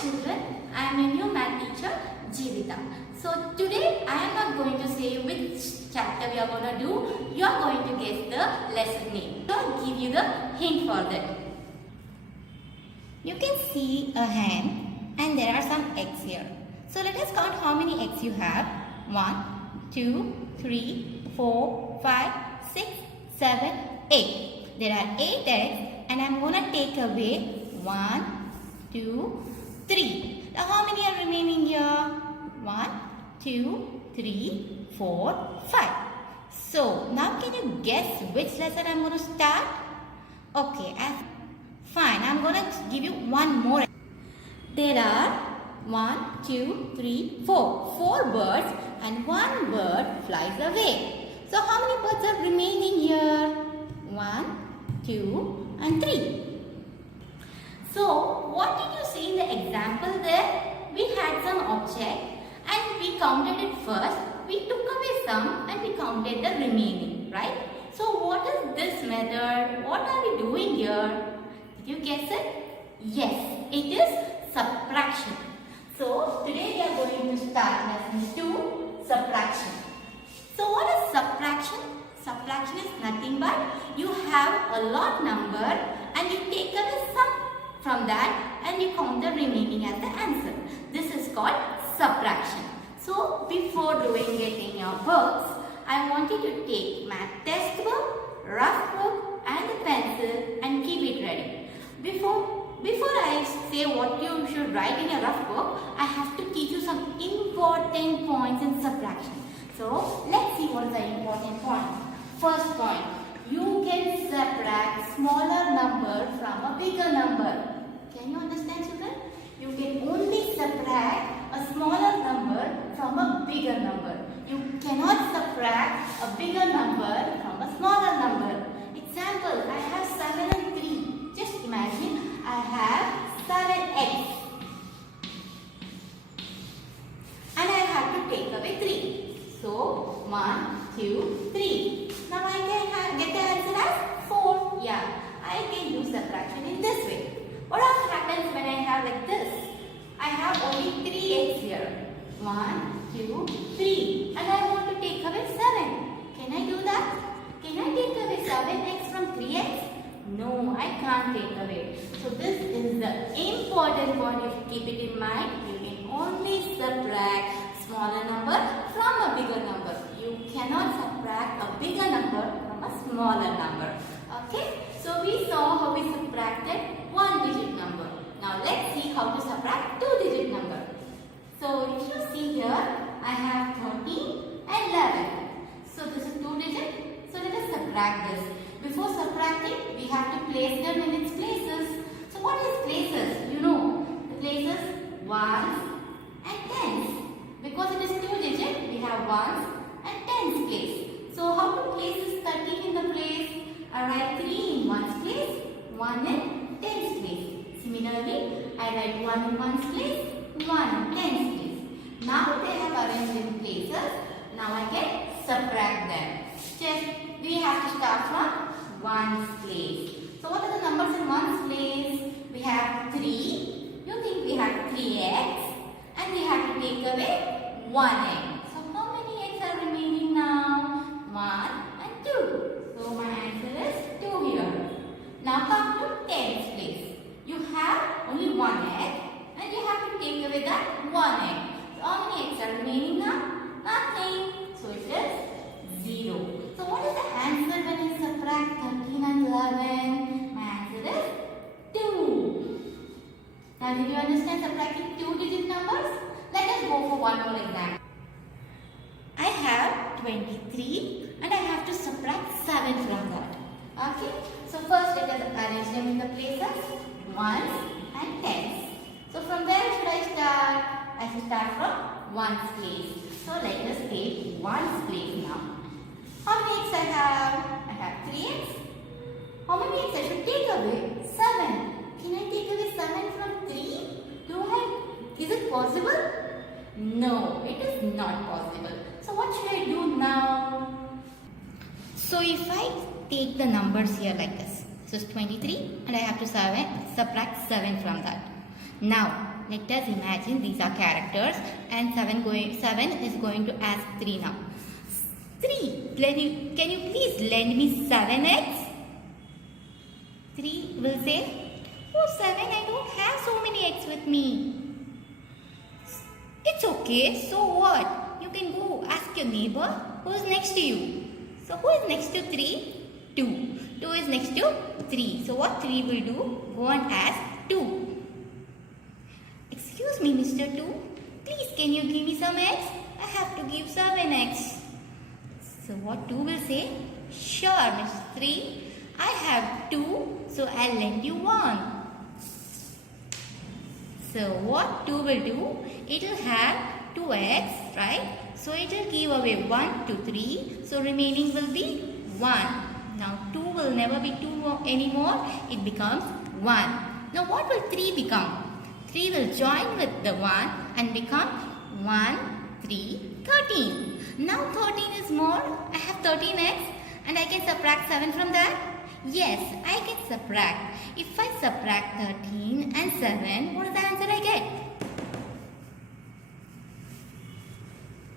children, I am your new math teacher Jeevita. So today I am not going to say which chapter we are going to do. You are going to guess the lesson name. So I will give you the hint for that. You can see a hen and there are some eggs here. So let us count how many eggs you have. 1, 2, 3, 4, 5, 6, 7, 8. There are 8 eggs and I am going to take away 1, 2, 3. Now how many are remaining here? 1, 2, 3, 4, 5. So now can you guess which lesson I am going to start? Okay, fine. I am going to give you one more. There are 1, 2, 3, 4. 4 birds and 1 bird flies away. So how many birds are remaining here? 1, 2 and 3. So what did you see in the example there? We had some object and we counted it first. We took away some and we counted the remaining, right? So what is this method? What are we doing here? Did you guess it? Yes, it is subtraction. So today we are going to start lesson 2, subtraction. So what is subtraction? Subtraction is nothing but you have a lot number and you take away some from that and you count the remaining as the answer. This is called subtraction. So before doing it in your books, I want you to take math textbook, rough book and a pencil and keep it ready. Before I say what you should write in your rough book, I have to teach you some important points in subtraction. So let's see what is the important point. First point, you can subtract smaller number from a bigger number. Can you understand, children? You can only subtract a smaller number from a bigger number. You cannot subtract a bigger number from a smaller number. Example, I have 7 and 3. Just imagine I have 7 eggs. And I have to take away 3. So, 1, 2, 3. Now I can get the answer as 4. Yeah, I can do subtraction in this way. What happens when I have like this? I have only 3 eggs here. 1, 2, 3. And I want to take away 7. Can I do that? Can I take away 7 eggs from 3 eggs? No, I can't take away. So this is the important point. If you keep it in mind, you can only subtract smaller number from a bigger number. You cannot subtract a bigger number from a smaller number. Okay? So we saw how we subtracted 1-digit number. Now let's see how to subtract 2-digit number. So if you see here, I have 13 and 11. So this is 2-digit. So let us subtract this. Before subtracting, we have to place them in its places. So what is places? You know, the places ones and tens. Because it is 2-digit, we have ones and tens place. So how to place this 13 in the place? I write 3 in ones place, 1 in tens place. Similarly, I write 1 in ones place, 1 in tens place. Now they have arranged in places. Now I can subtract them. Just we have to start from ones place. So what are the numbers in ones place? We have 3. You think we have 3 eggs and we have to take away 1 egg. So how many eggs are remaining now? 1 and 2. So my answer is 2 here. Now come to tens place. You have only 1 egg and you have to take away that 1 egg. So how many eggs are remaining now? Nothing. So it is 0. So what is the answer when I subtract 13 and 11? My answer is 2. Now did you understand subtracting 2-digit numbers? Let us go for one more example. I have 23 and I have to subtract 7 from that. Okay. So first let us arrange them in the places. Ones and tens. So from where should I start? I should start from ones place. So let us take ones place now. How many eggs I have? I have 3 eggs. How many eggs I should take away? 7. Can I take away 7 from 3? Is it possible? No, it is not possible. So what should I do now? So if I take the numbers here like this. This is 23 and I have to subtract 7 from that. Now, let us imagine these are characters and 7 is going to ask 3 now. 3, can you please lend me 7x? 3 will say, oh 7, I don't have so many x with me. It's okay, so what? You can go ask your neighbor who is next to you. So who is next to 3? 2. 2 is next to 3. So what 3 will do? Go and ask 2. Excuse me, Mr. 2. Please can you give me some x? I have to give 7x. So what 2 will say? Sure, Mr. 3. I have 2, so I'll lend you 1. So what 2 will do? It will have 2x, right? So it will give away 1 to 3. So remaining will be 1. Now 2 will never be 2 anymore. It becomes 1. Now what will 3 become? 3 will join with the 1 and become 1, 3, 13. Now 13 is more. I have 13x and I can subtract 7 from that. Yes, I can subtract. If I subtract 13 and 7, what is the answer I get?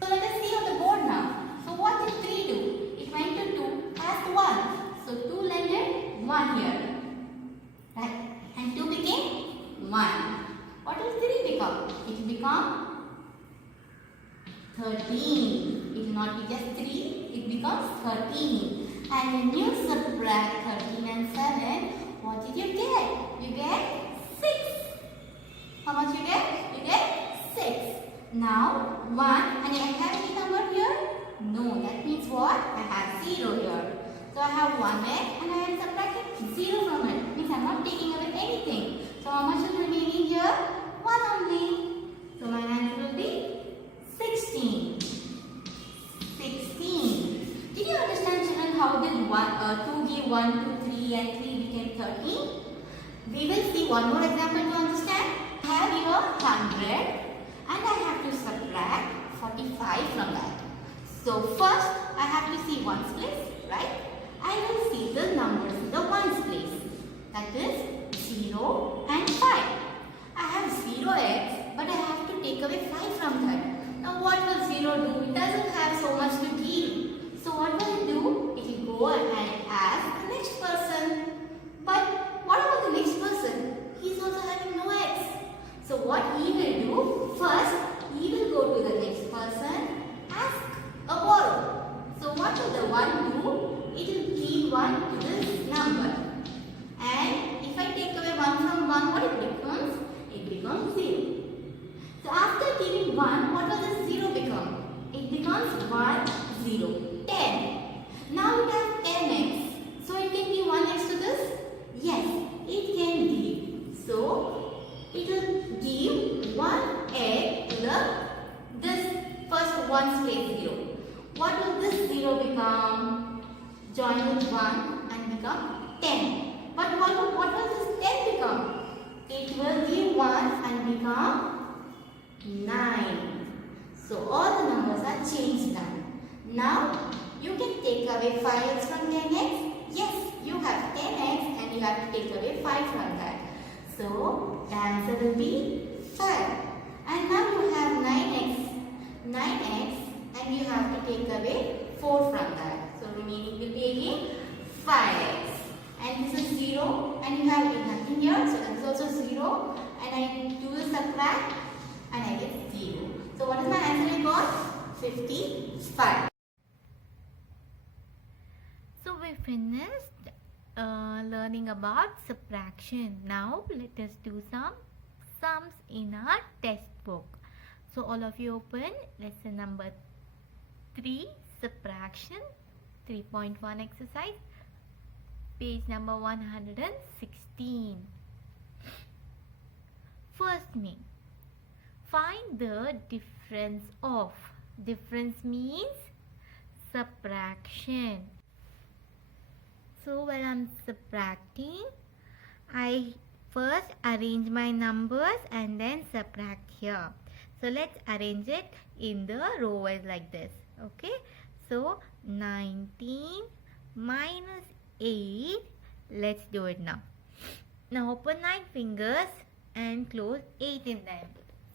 So let us see on the board now. So what did 3 do? It went to 2 as 1. So 2 landed 1 here. Right? And 2 became 1. What will 3 become? It will become 13. It will not be just 3. It becomes 13. And when you subtract 13 and 7, what did you get? You get 6. How much you get? You get 6. Now 1 and I have any number here? No, that means what? I have 0 here. So I have 1x and I have subtracted 0 from it. Means I am not taking away anything. So how much is remaining here? 1 only. So my answer will be 16. 16. Did you understand, children, how did 2 give 1 to 3 and 3 became 13? We will see one more example to understand. I have here 100 and I have to subtract 45 from that. So first I have to see ones place, right? I will see the numbers in the ones place. That is 0 and 5. I have 0x but I have to take away 5 from that. Now what will 0 do? It doesn't have so much to give. So what will it do? It will go and ask the next person. But what about the next person? He is also having no x. So what he will do? First, he will go to the next person, ask a borrow. So what will the 1 do? It will give 1 to this number. And if I take away 1 from 1, what it becomes? It becomes 0. So after giving 1, what will this 0 become? It becomes 1, 0, 10. Now it has 10x. So it can give 1 next to this? Yes, it can give. So it will give 1 egg to this first 1's place 0. What will this 0 become? Join with 1 and become 10. But what will this 10 become? It will give 1 and become 9. So all the numbers are changed now. Now you can take away 5x from 10x. Yes, you have 10x and you have to take away 5 from that. So the answer will be 5. And now you have 9x and you have to take away 4 from that. So remaining will be again 5x. And this is 0 and you have nothing here. So that is also 0 and I do the subtract and I get 0. So what is my answer I got? 55. So we finished learning about subtraction. Now let us do some sums in our textbook. So all of you open lesson number 3, subtraction, 3.1 exercise, page number 116. First me, find the difference of. Difference means subtraction. So when I'm subtracting, I first arrange my numbers and then subtract here. So let's arrange it in the row wise like this. Okay. So 19 minus 8. Let's do it now. Now open 9 fingers and close 8 in them.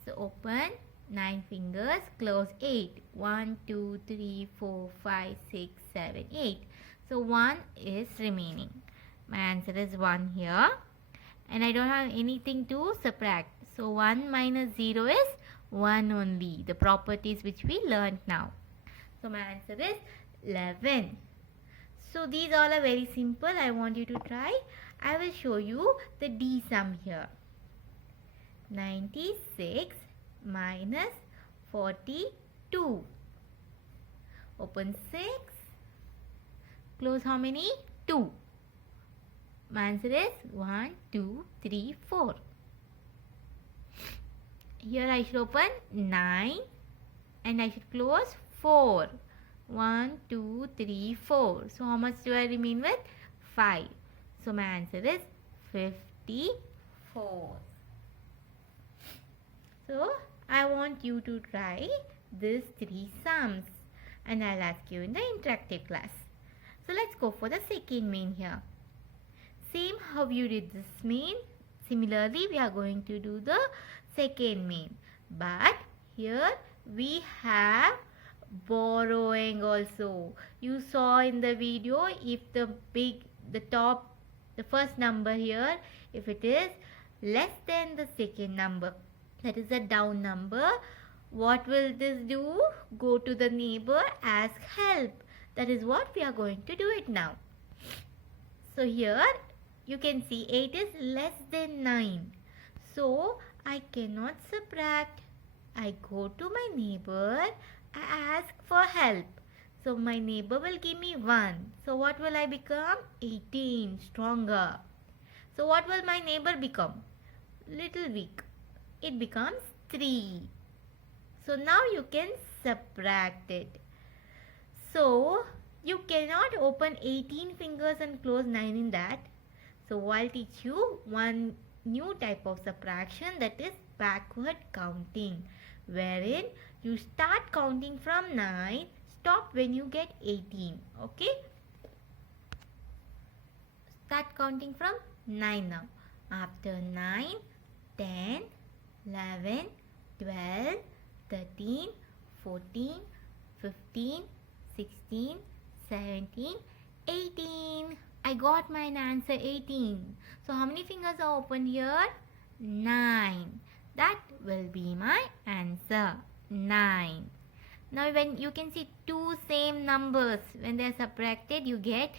So open 9 fingers, close 8. 1, 2, 3, 4, 5, 6, 7, 8. So 1 is remaining. My answer is 1 here. And I don't have anything to subtract. So 1 minus 0 is 1 only. The properties which we learned now. So my answer is 11. So these all are very simple. I want you to try. I will show you the D sum here. 96 minus 42. Open 6. Close how many? 2. My answer is 1, 2, 3, 4. Here I should open 9 and I should close 4. 1, 2, 3, 4. So how much do I remain with? 5. So my answer is 54. So I want you to try these 3 sums and I'll ask you in the interactive class. So let's go for the second main here. Same how you did this main. Similarly, we are going to do the second main. But here we have borrowing also. You saw in the video if the first number here, if it is less than the second number, that is a down number, what will this do? Go to the neighbor, ask help. That is what we are going to do it now. So here you can see 8 is less than 9. So I cannot subtract. I go to my neighbor, I ask for help. So my neighbor will give me 1. So what will I become? 18, stronger. So what will my neighbor become? Little weak. It becomes 3. So now you can subtract it. So you cannot open 18 fingers and close 9 in that. So I'll teach you one new type of subtraction, that is backward counting, wherein you start counting from 9, stop when you get 18. Okay? Start counting from 9 now. After 9, 10, 11, 12, 13, 14, 15, 16, 17, 18. I got my answer 18. So how many fingers are open here? 9. That will be my answer. 9. Now when you can see two same numbers, when they are subtracted you get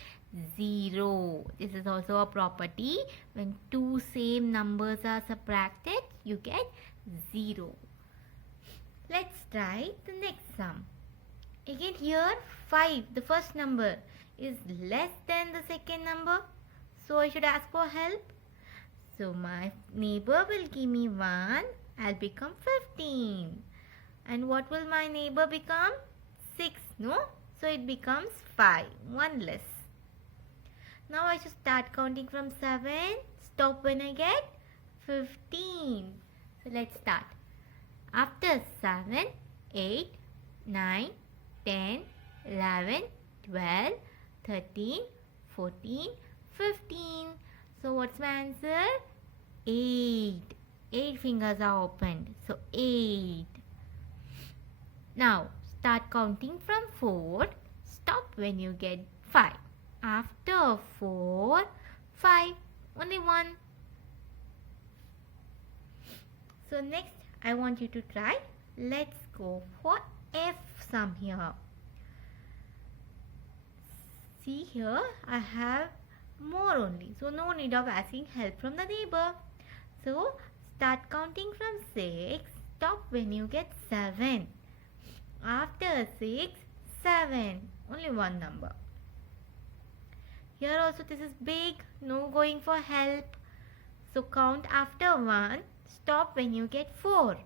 0. This is also a property. When two same numbers are subtracted you get 0. Let's try the next sum. Again here 5, the first number, is less than the second number. So I should ask for help. So my neighbor will give me 1. I'll become 15. And what will my neighbor become? 6, no? So it becomes 5, 1 less. Now I should start counting from 7. Stop when I get 15. So let's start. After 7, 8, 9, 10, 11, 12, 13, 14, 15. So what's my answer? 8. 8 fingers are opened. So 8. Now start counting from 4. Stop when you get 5. After 4, 5. Only 1. So next I want you to try. Let's go for F sum here. See here I have more only. So no need of asking help from the neighbor. So start counting from 6. Stop when you get 7. After 6, 7. Only one number. Here also this is big. No going for help. So count after 1. Stop when you get 4.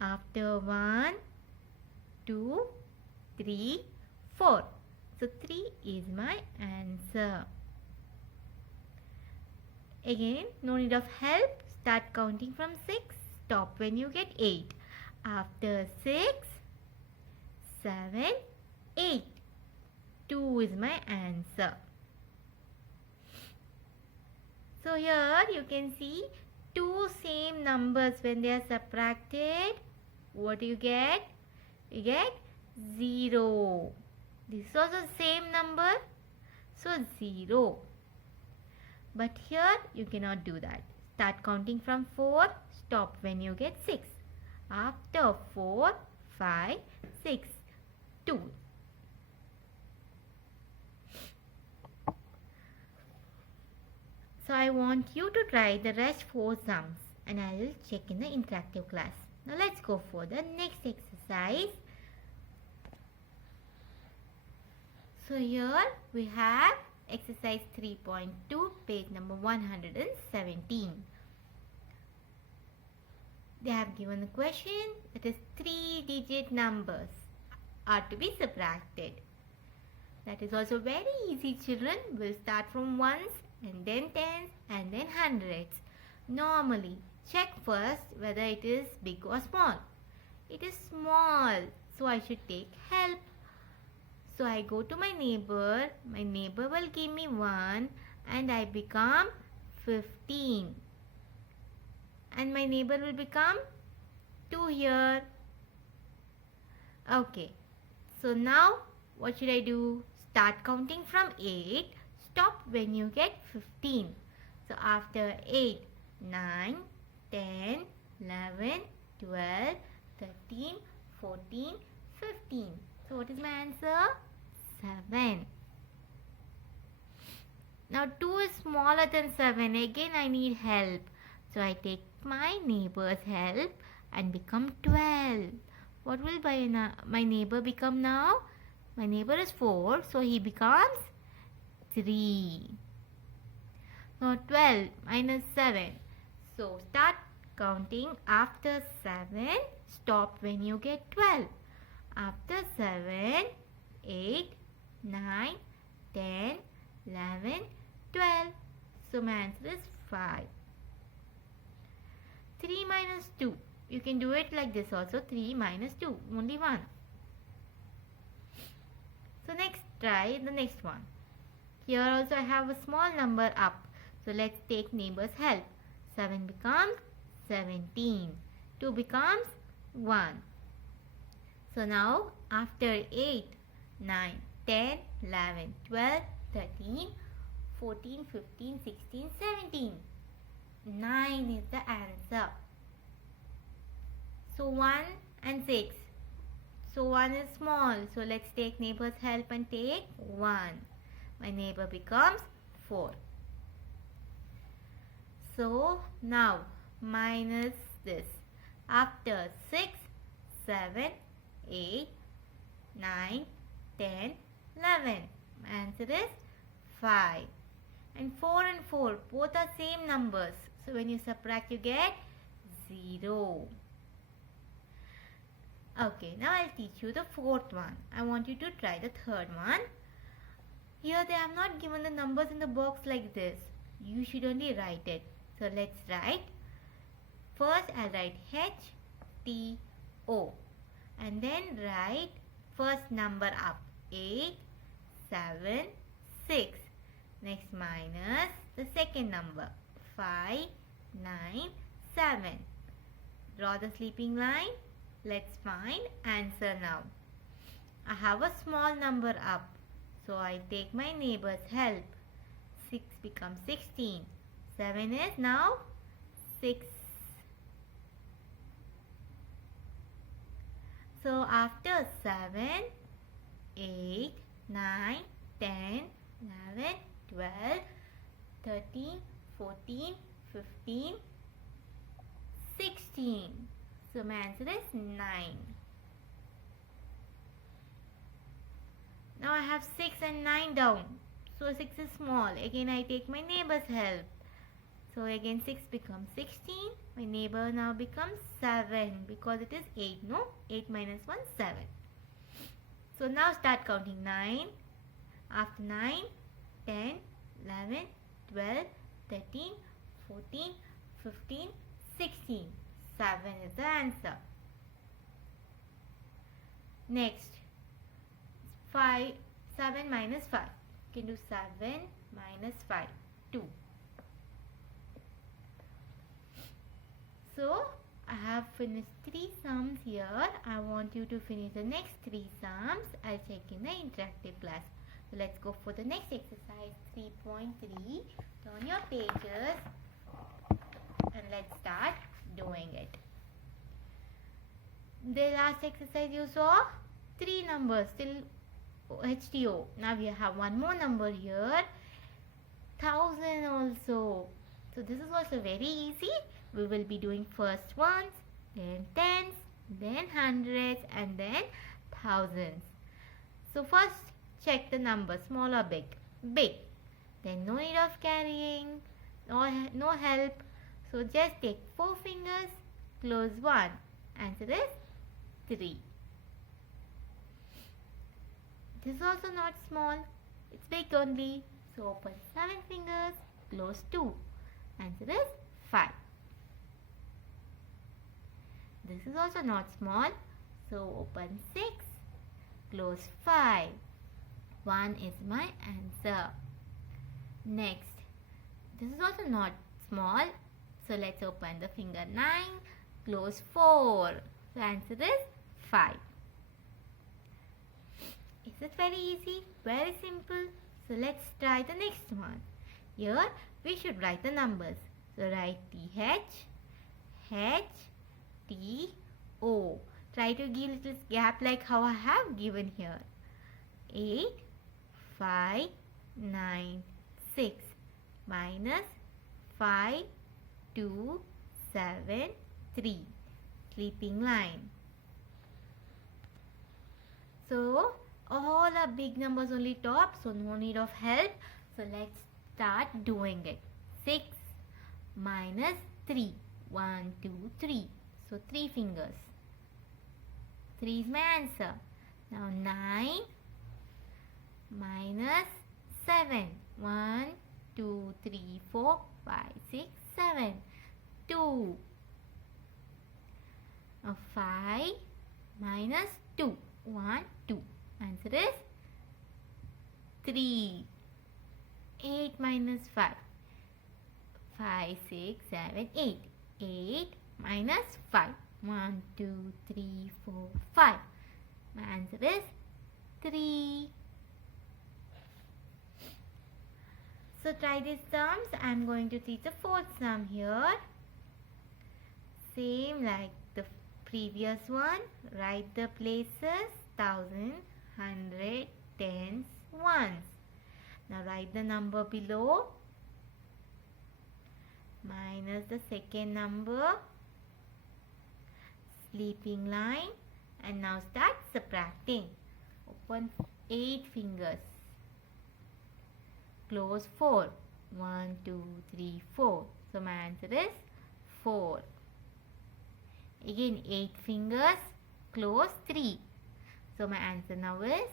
After 1, 2, 3, 4. So 3 is my answer. Again, no need of help. Start counting from 6. Stop when you get 8. After 6, 7, 8. 2 is my answer. So here you can see two same numbers when they are subtracted, what do you get? You get 0. This is also same number, so 0. But here you cannot do that. Start counting from 4, stop when you get 6. After 4, 5, 6, 2. So I want you to try the rest 4 sums and I will check in the interactive class. Now let's go for the next exercise. So here we have exercise 3.2, page number 117. They have given a question that is 3-digit numbers are to be subtracted. That is also very easy, children. We'll start from ones and then tens and then hundreds. Normally, check first whether it is big or small. It is small, so I should take help. So I go to my neighbor will give me 1 and I become 15. And my neighbor will become 2 here. Okay, so now what should I do? Start counting from 8. Stop when you get 15. So after 8, 9, 10, 11, 12, 13, 14, 15. So what is my answer? 7. Now 2 is smaller than 7. Again I need help. So I take my neighbor's help and become 12. What will my neighbor become now? My neighbor is 4, so he becomes 3. Now 12 minus 7. So start counting after 7. Stop when you get 12. After 7, 8, 9, 10, 11, 12. So my answer is 5. 3 minus 2. You can do it like this also. 3 minus 2. Only 1. So next, try the next one. Here also I have a small number up. So let's take neighbor's help. 7 becomes 17. 2 becomes 1. So now after 8, 9, 10, 11, 12, 13, 14, 15, 16, 17. 9 is the answer. So 1 and 6. So 1 is small. So let's take neighbor's help and take 1. My neighbor becomes 4. So now minus this. After 6, 7, 8, 9, 10, 11. My answer is 5. And 4 and 4 both are same numbers. So when you subtract you get 0. Okay, now I'll teach you the fourth one. I want you to try the third one. Here they have not given the numbers in the box like this. You should only write it. So let's write. First I'll write H, T, O. And then write first number up. 8, 7, 6. Next minus the second number. 5, 9, 7. Draw the sleeping line. Let's find answer now. I have a small number up. So I take my neighbor's help. 6 becomes 16. 7 is now 6. So after 7, 8, 9, 10, 11, 12, 13, 14, 15, 16. So my answer is 9. Now I have 6 and 9 down. So 6 is small. Again I take my neighbor's help. So again 6 becomes 16. My neighbor now becomes 7 because it is 8. No? 8 minus 1, 7. So now start counting 9. After 9, 10, 11, 12, 13, 14, 15, 16. 7 is the answer. Next, 7 minus 5. You can do 7 minus 5, 2. So I have finished 3 sums here. I want you to finish the next 3 sums. I'll check in the interactive class. So let's go for the next exercise 3.3. Turn your pages and let's start doing it. The last exercise you saw 3 numbers till HTO. Now we have one more number here, 1000 also. So this is also very easy. We will be doing first ones, then tens, then hundreds, and then thousands. So first check the number, small or big. Big. Then no need of carrying, no help. So just take 4 fingers, close 1. Answer is 3. This is also not small, it's big only. So open 7 fingers, close 2. Answer is 5. This is also not small, so open 6, close 5. 1 is my answer. Next, this is also not small, so let's open the finger 9, close 4. So answer is 5. Is it very easy? Very simple. So let's try the next one. Here we should write the numbers. So write TH, H, T, O. Try to give little gap like how I have given here. 8, 5, 9, 6 minus 5, 2, 7, 3. Sleeping line. So all are big numbers only top, so no need of help. So let's start doing it. 6 minus 3. 1, 2, 3. So 3 fingers. 3 is my answer. Now 9 minus 7. 1, 2, 3, 4, 5, 6, 7. 2. Now 5 minus 2. 1, 2. Answer is 3. 8 minus 5. 5, 6, 7, 8. 8 minus 5. 1, 2, 3, 4, 5. My answer is 3. So try these sums. I am going to teach the fourth sum here. Same like the previous one. Write the places 1000, 100, tens, ones. Now write the number below. Minus the second number. Sleeping line. And now start subtracting. Open 8 fingers. Close 4. 1, 2, 3, 4. So my answer is 4. Again 8 fingers. Close 3. So my answer now is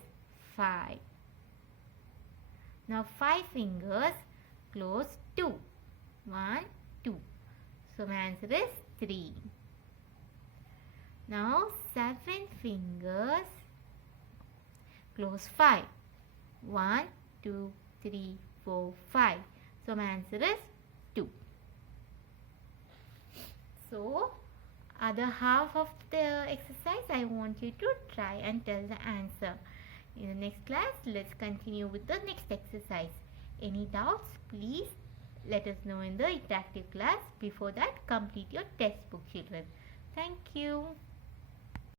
5. Now 5 fingers. Close 2. 1, 2. So my answer is 3. Now 7 fingers. Close 5. 1, 2, 3, 4, 5. So my answer is 2. So other half of the exercise I want you to try and tell the answer. In the next class, let's continue with the next exercise. Any doubts, please let us know in the interactive class. Before that, complete your textbook, children. Thank you.